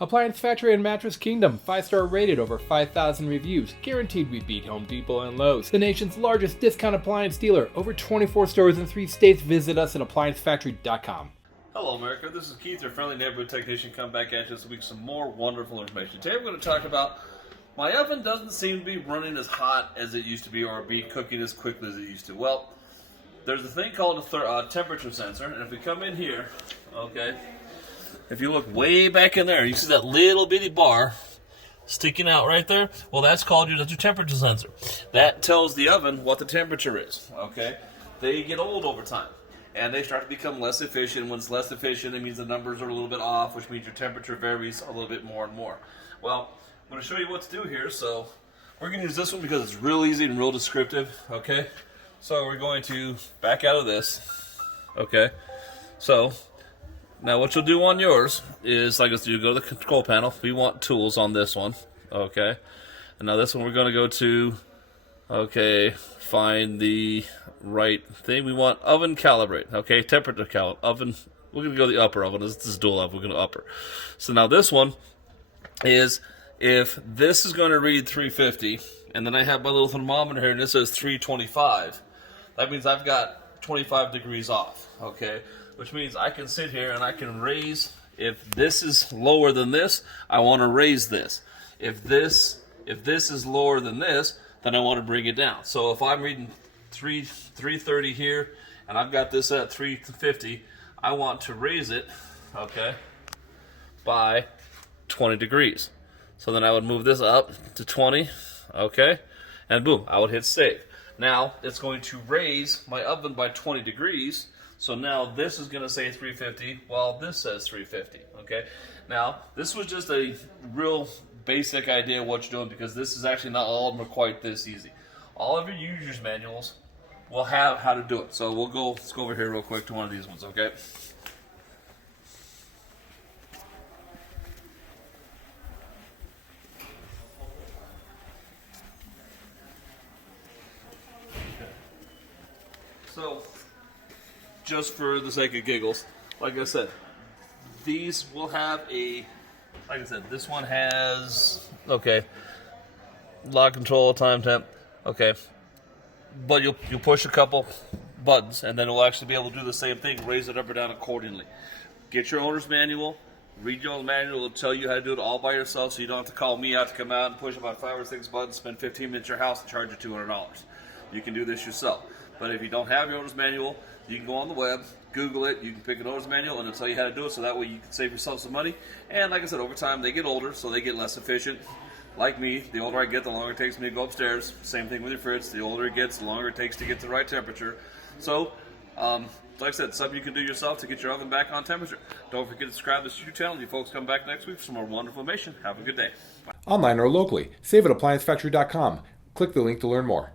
Appliance Factory and Mattress Kingdom, 5-star rated, over 5,000 reviews, guaranteed we beat Home Depot and Lowe's. The nation's largest discount appliance dealer, over 24 stores in 3 states. Visit us at ApplianceFactory.com. Hello America, this is Keith, your friendly neighborhood technician, come back at you this week with some more wonderful information. Today we're going to talk about my oven doesn't seem to be running as hot as it used to be or be cooking as quickly as it used to. Well, there's a thing called a temperature sensor, and if we come in here, okay, if you look way back in there, you see that little bitty bar sticking out right there? Well, that's your temperature sensor. That tells the oven what the temperature is, okay? They get old over time, and they start to become less efficient. When it's less efficient, it means the numbers are a little bit off, which means your temperature varies a little bit more and more. Well, I'm going to show you what to do here. So we're going to use this one because it's real easy and real descriptive, okay? So we're going to back out of this, okay? So now what you'll do on yours is, like I said, you go to the control panel. We want tools on this one, okay? And now this one we're going to go to, okay, find the right thing. We want oven calibrate, okay? Temperature oven. We're going to go to the upper oven. This is dual oven. We're going to upper. So now this one is, if this is going to read 350, and then I have my little thermometer here and it says 325, that means I've got 25 degrees off, okay? Which means I can sit here and I can raise. If this is lower than this, I want to raise this. If this is lower than this, then I want to bring it down. So if I'm reading 330 here and I've got this at 350, I want to raise it, okay, by 20 degrees. So then I would move this up to 20, okay, and boom, I would hit save. Now it's going to raise my oven by 20 degrees. So now this is going to say 350 while this says 350, okay? Now, this was just a real basic idea of what you're doing, because this is actually not all of them are quite this easy. All of your user's manuals will have how to do it. So let's go over here real quick to one of these ones, okay? So, just for the sake of giggles, like I said, these will have like I said, this one has, okay, lock control, time temp, okay, but you'll push a couple buttons and then it'll actually be able to do the same thing, raise it up or down accordingly. Get your owner's manual, read your own manual, it'll tell you how to do it all by yourself, so you don't have to call me out to come out and push about 5 or 6 buttons, spend 15 minutes at your house and charge you $200. You can do this yourself. But if you don't have your owner's manual, you can go on the web, Google it, you can pick an owner's manual, and it'll tell you how to do it, so that way you can save yourself some money. And like I said, over time, they get older, so they get less efficient. Like me, the older I get, the longer it takes me to go upstairs. Same thing with your fridge. The older it gets, the longer it takes to get to the right temperature. So, like I said, something you can do yourself to get your oven back on temperature. Don't forget to subscribe to this YouTube channel. You folks come back next week for some more wonderful information. Have a good day. Bye. Online or locally, save at ApplianceFactory.com. Click the link to learn more.